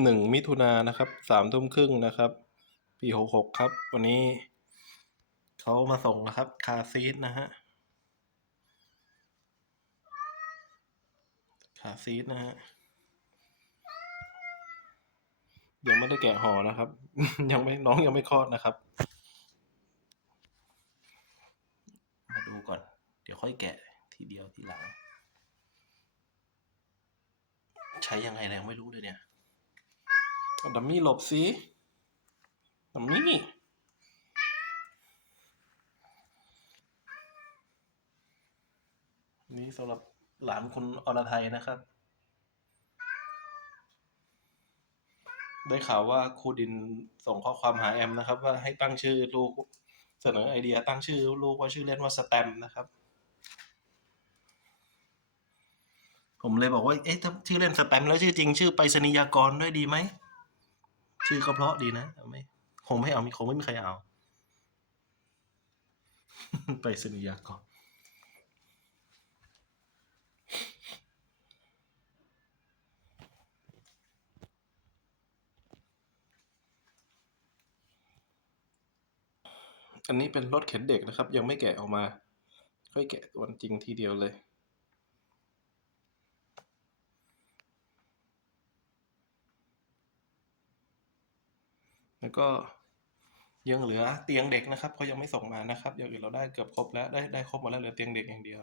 หนึ่งมิถุนานะครับสามทุ่มครึ่งนะครับ ปีหกหกครับ วันนี้เขามาส่งนะครับ คาซีทนะฮะคาซีทนะฮะยังไม่ได้แกะห่อนะครับ ยังไม่น้องยังไม่คลอดนะครับ มาดูก่อน เดี๋ยวค่อยแกะทีเดียวทีหลัง ใช้ยังไงแล้วไม่รู้เลยเนี่ย ดัมมี่หลบสิดัมมี่นี่สำหรับหลานคุณอรไทยนะครับ ได้ข่าวว่าครูดินส่งข้อความหาแอมนะครับ ว่าให้ตั้งชื่อลูกเสนอไอเดียตั้งชื่อลูกว่าชื่อเล่นว่าสแตมนะครับ ผมเลยบอกว่า เอ๊ะถ้าชื่อเล่นสแตมแล้วชื่อจริงชื่อไปรษณียากรด้วยดีไหม ชื่อก็เพราะดีนะไม่คงไม่เอาคงไม่มีใครเอา ไปรษณียากรอันนี้เป็นรถเข็นเด็กนะครับ ยังไม่แกะออกมา ค่อยแกะวันจริงทีเดียวเลย แล้วก็ยังเหลือเตียงเด็กนะครับเขายังไม่ส่งมานะครับอย่างอื่นเราได้เกือบครบแล้วได้ได้ครบหมดแล้วเหลือเตียงเด็กอย่างเดียว